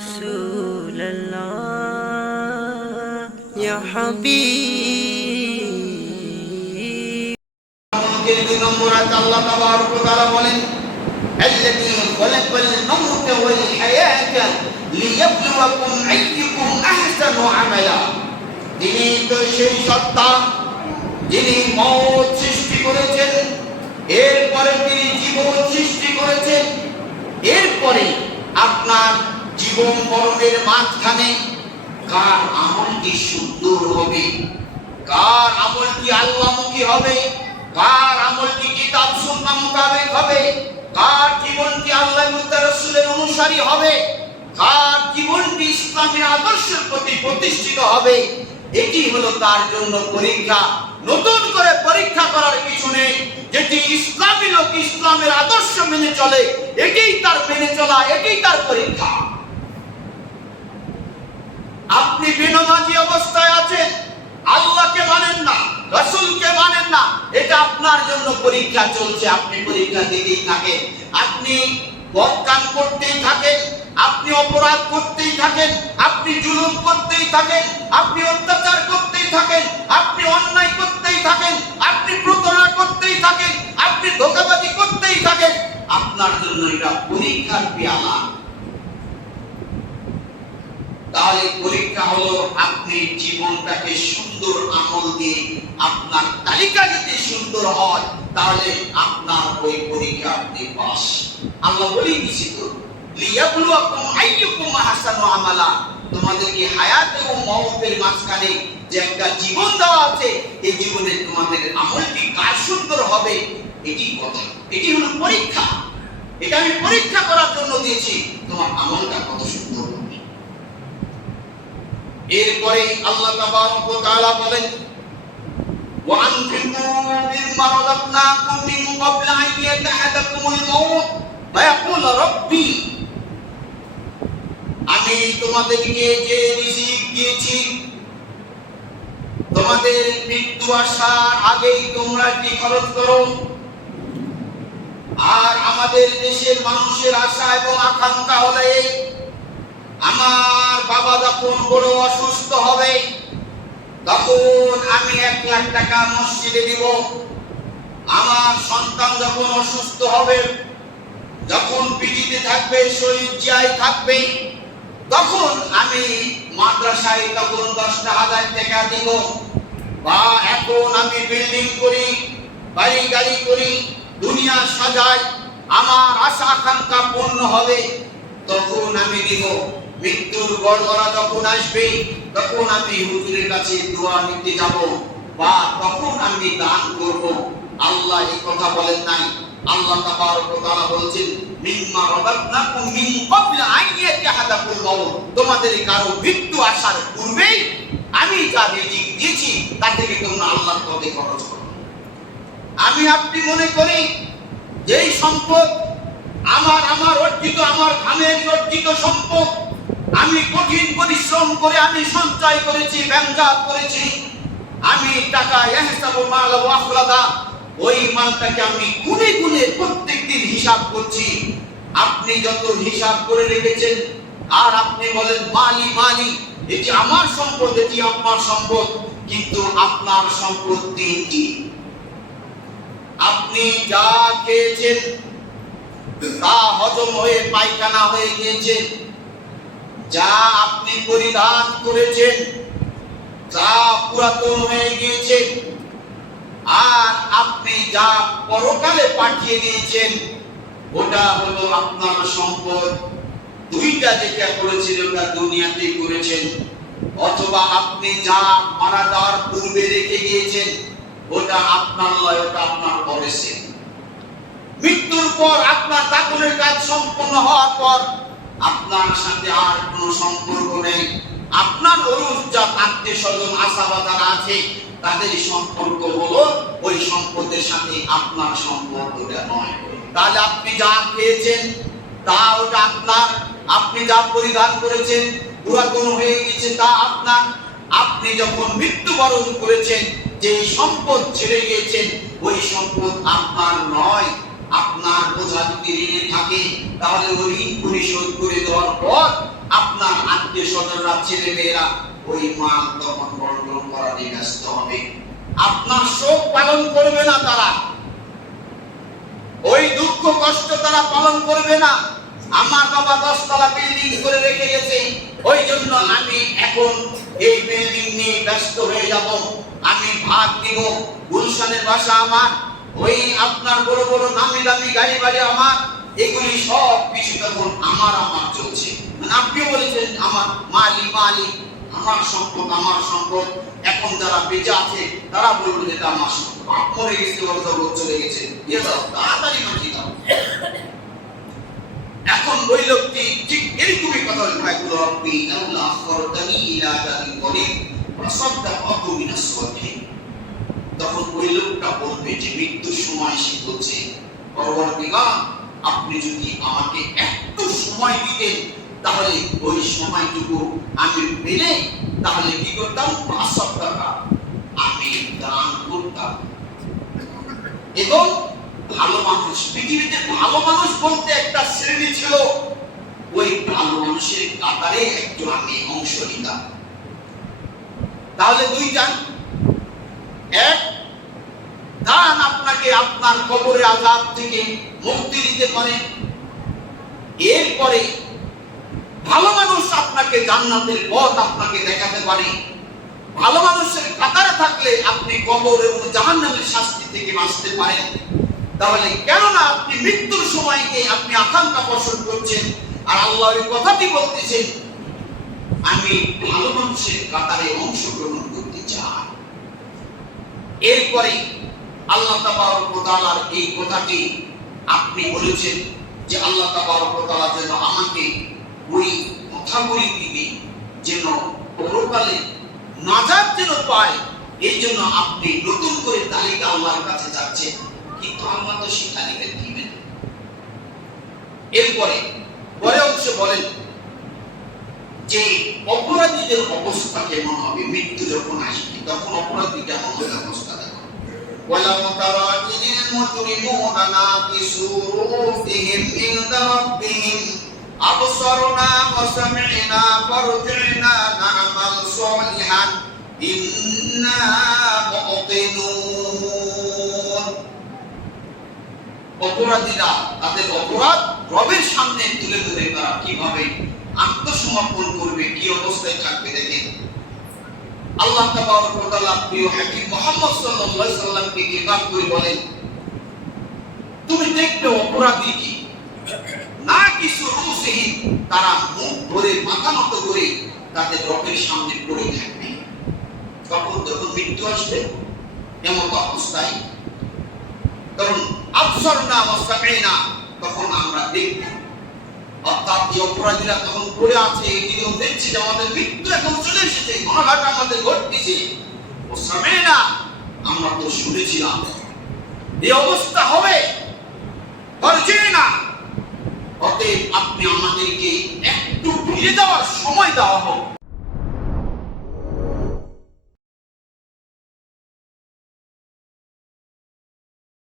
رسول الله يا حبيب الله تبارك وتعالى বলেন الذي خلق الموت والحياة ليبلوكم أيكم أحسن عملا তিনি তো সেই সত্তা যিনি মওত সৃষ্টি করেছেন, এরপরে তিনি জীবন সৃষ্টি করেছেন, এরপরে আপনার জীবন মরণের মাঝখানে কার আমলটি সুন্দর হবে, কার আমলটি আল্লাহমুখী হবে, কার আমলটি কিতাব সুন্নাহ মোতাবেক হবে, কার জীবনটি আল্লাহ এবং তার রাসূলের অনুসারী হবে, কার জীবনটি ইসলামের আদর্শের প্রতি প্রতিষ্ঠিত হবে, এটি হলো তার জন্য পরীক্ষা। নতুন করে পরীক্ষা করার কিছু নেই। যেটি ইসলামী লোক ইসলামের আদর্শ মেনে চলে, এটাই তার মেনে চলা, এটাই তার পরীক্ষা। আপনি বেনামাজি অবস্থায় আছেন, আল্লাহকে মানেন না, রাসূলকে মানেন না, এটা আপনার জন্য পরীক্ষা চলছে, আপনি পরীক্ষা দিতেই থাকেন। আপনি বদকাম করতেই থাকেন, আপনি অপরাধ করতেই থাকেন, আপনি জুলুম করতেই থাকেন, আপনি অত্যাচার করতেই থাকেন, আপনি অন্যায় করতেই থাকেন, আপনি প্রতারণা করতেই থাকেন, আপনি ধোঁকাবাজি করতেই থাকেন, আপনার জন্য এটা পরীক্ষার পেয়ালা। তাহলে পরীক্ষা হলো আপনি জীবনটাকে সুন্দর আমল দিয়ে আপনার তালিকা যদি সুন্দর হয়, তাহলে আপনার ওই পরীক্ষা আপনি পাস। আল্লাহ বলেই দিয়েছে তো লিয়াবলুয়াকুম আইয়ুকুম আহসানু আমালা, তোমাদেরকে হায়াত এবং মওতের মাঝখানে যে একটা জীবন দেওয়া আছে, এই জীবনে তোমাদের আমলটি কার সুন্দর হবে, এটি কথা, এটি হলো পরীক্ষা। এটা আমি পরীক্ষা করার জন্য দিয়েছি, তোমার আমলটা কত সুন্দর হবে। এরপরে আল্লাহ তাবারক ওয়া তাআলা বলেন ওয়া আনফিকু মিম্মা রাযাকনাকুম মিন ক্বাবলি আন ইয়াতাহাদাকুমুল মাউত ওয়া ইয়াকুল রাব্বি, আমি তোমাদেরকে যে রিজিক দিয়েছি, তোমাদের মৃত্যু আসার আগেই তোমরা কি খরচ করো। আর আমাদের দেশের মানুষের আশা এবং আকাঙ্ক্ষা হলো এই, আমার বাবা যখন বড় অসুস্থ হবে, তখন আমি 1 লাখ টাকা মসজিদে দিব। আমার সন্তান যখন অসুস্থ হবে, যখন পিজিতে থাকবে, শহীদজিয়ায় থাকবে, তখন আমি মাদ্রাসায় তখন 10,000 টাকা দিব। বা এখন আমি বিল্ডিং করি, বাড়ি গাড়ি করি, দুনিয়া সাজাই, আমার আশা আকাঙ্ক্ষা পূর্ণ হবে, তখন আমি দিব। মৃত্যুর গড়গড়া যখন আসবে, তখন আমি হুজুরের কাছে দোয়া নিতে যাব, বা তখন আমি দান করব। আল্লাহ এই কথা বলেন নাই। আল্লাহ তাবারক ওয়া তাআলা বলেছেন মিম্মা রাযাকনাকুম মিন ক্বাবলি আন ইয়াতাহাদাকুল মাউত, তোমাদের কারো মৃত্যু আসার পূর্বেই আমি যা রিজিক দিয়েছি তা থেকে তোমরা আল্লাহর পথে খরচ করো। আমি আপনি মনে করি যে এই সম্পদ আমার অর্জিত, আমার ঘামের অর্জিত সম্পদ, আমি কঠিন পরিশ্রম করে আমি সঞ্চয় করেছি, ব্যাংকাত করেছি, আমি টাকা ইহসাবু মাল ওয়া আখলাদা, ওই মালটাকে আমি গুনে গুনে প্রত্যেকদিন হিসাব করছি। আপনি যত হিসাব করে রেখেছেন, আর আপনি বলেন মালি মালি, এটি আমার সম্পদ, এটি আপনার সম্পদ, কিন্তু আপনার সম্পদ তিনটি। আপনি যা খেয়েছেন তা হজম হয়ে পায়খানা হয়ে গিয়েছে, যা আপনি পরিধান করেছেন তা পুরাতন হয়ে গিয়েছে, আর আপনি যা পরকালে পাঠিয়ে দিয়েছেন ওটা হলো আপনার সম্পদ। দুইটা যেটা করেছেন ওটা দুনিয়াতে করেছেন, অথবা আপনি যা মারা যাওয়ার পূর্বে রেখে গিয়েছেন ওটা আপনার নয়, ওটা আপনার করেছেন। মৃত্যুর পর আপনার দাফনের কাজ সম্পন্ন হওয়ার পর আপনার সাথে আর কোনো সম্পর্ক নেই। আপনার অনুজাত আত্মীয় স্বজন আসাবা যারা আছে তাদের সম্পর্ক হলো ওই সম্পদের সাথে, আপনার সম্পর্কটা নয়। তাহলে আপনি যা খেয়েছেন তা ওটা আপনার, আপনি যা পরিধান করেছেন পুরাতন হয়ে গেছে তা আপনার। আপনি যখন মৃত্যুবরণ করেছেন, যে সম্পদ ছেড়ে গিয়েছেন ওই সম্পদ আপনার নয়। আপনার বোঝা যদি ঋণে থাকে তাহলে ওই ঋণ পরিশোধ করে দেওয়ার পর আপনার আত্মীয় স্বজনরা, ছেলে মেয়েরা ওই মাল তখন বন্টন করা নিয়ে ব্যস্ত হবে। আপনার শোক পালন করবে না তারা, ওই দুঃখ কষ্ট তারা পালন করবে না। আমার বাবা 10 তলা বিল্ডিং করে রেখে গেছে, ওই জন্য আমি এখন এই বিল্ডিং নিয়ে ব্যস্ত হয়ে যাব, আমি ভাগ দিব। গুলশানের বাসা আমার, ওই আপনার বড় বড় নামি দামি গাড়ি বাড়ি আমার, এগুলি সব কিছু তখন আমার চলছে। মানে আপনি বলেছেন আমার মালিক, আমার সম্পদ। এখন যারা বেঁচে আছে তারা বলবে যে এটা আমার সম্পদ, মরে গেছে, চলে গেছে, দিয়ে দাও, তাড়াতাড়ি মাটি দাও। এখন ওই লোকটি ঠিক এরকমই কথা বলে, ভাই রব্বি আল্লাহ আখরতানি ইলা আজালিন করিব ফাসাদদাকতু মিনাস সালিহিন। তখন ওই লোকটা বলবে যে মৃত্যুর সময় সে বলছে, পরবর্তীকাল আপনি যদি আমাকে একটু সময় দিতেন তাহলে ওই সময়টুকু আমি পেলে তাহলে কি করতাম, আমি দান করতাম। এবং ভালো মানুষ, পৃথিবীতে ভালো মানুষ বলতে একটা শ্রেণী ছিল, ওই ভালো মানুষের কাতারে একজন আমি অংশ নিতাম। তাহলে দুইটা, এক, দান আপনাকে আপনার কবরের আযাব থেকে মুক্তি দিতে পারে। এরপরে ভালো মানুষ আপনাকে জান্নাতের পথ আপনাকে দেখাতে পারে। ভালো মানুষের কাতারে থাকলে আপনি কবর এবং জাহান্নামের শাস্তি থেকে বাঁচতে পারেন। তাহলে কেন না আপনি মৃত্যুর সময়কে আপনি আকাঙ্ক্ষা পোষণ করছেন, আর আল্লাহ এই কথাটি বলতেছেন, আমি ভালো মানুষের কাতারে অংশগ্রহণ করতে চাই। এরপরে আল্লাহ তাবারক ওয়া তাআলার এই কথাটি আপনি বলেছেন যে আল্লাহ তাবারক ওয়া তাআলা যেন আমাকে ওই কথাগুলি দিবে, যেন পরকালে নাজাত যেন পায়, এই জন্য আপনি নতুন করে তালিকা আল্লাহর কাছে যাচ্ছেন, কিন্তু আল্লাহ তো সেই তালিকা দিবেন। এরপরে পরে অংশ বলেন যে অপরাধীদের অবস্থা কেমন হবে, মৃত্যু যখন আসবে তখন অপরাধী কেমন হবে অবস্থা দেখো। ওয়ালাউ তারা ইনিল মুজরিমুনা নাকিসু রূসিহিম ইনদা রাব্বিহিম আবসারনা ওয়া সামি'না ফারজি'না না'মাল সালিহান ইন্না মুকিনুন। অপরাধীরা তাদের অপরাধ রবের সামনে তুলে ধরে তারা কিভাবে আত্মসমর্পণ করবে, কি অবস্থায় থাকবে দেখেন। আল্লাহ তাবারক ওয়া তাআলা প্রিয় হাবিব মুহাম্মদ সাল্লাল্লাহু আলাইহি সাল্লামকে কিতাব করে বলেন, তুমি দেখবে অপরাধী কি না কিছু রূসিহিম, তারা মুখ ধরে মাথা নত করে তাদের রবের সামনে পড়ে থাকবে। তখন যখন মৃত্যু আসবে এমন অবস্থায়, তখন আবসারনা ওয়া সামি'না, তখন আমরা দেখব, অর্থাৎ এই অপরাধীরা তখন পড়ে আছে, এটিও দেখছি যে আমাদের মৃত্যু এখন চলে এসেছে, ঘটনাটা আমাদের ঘটতেছে। ও সামি'না, আমরা তো শুনেছিলাম এই অবস্থা হবে। ফারজি'না, অতএব আপনি আমাদেরকে একটু ফিরে যাওয়ার সময় দেওয়া হোক,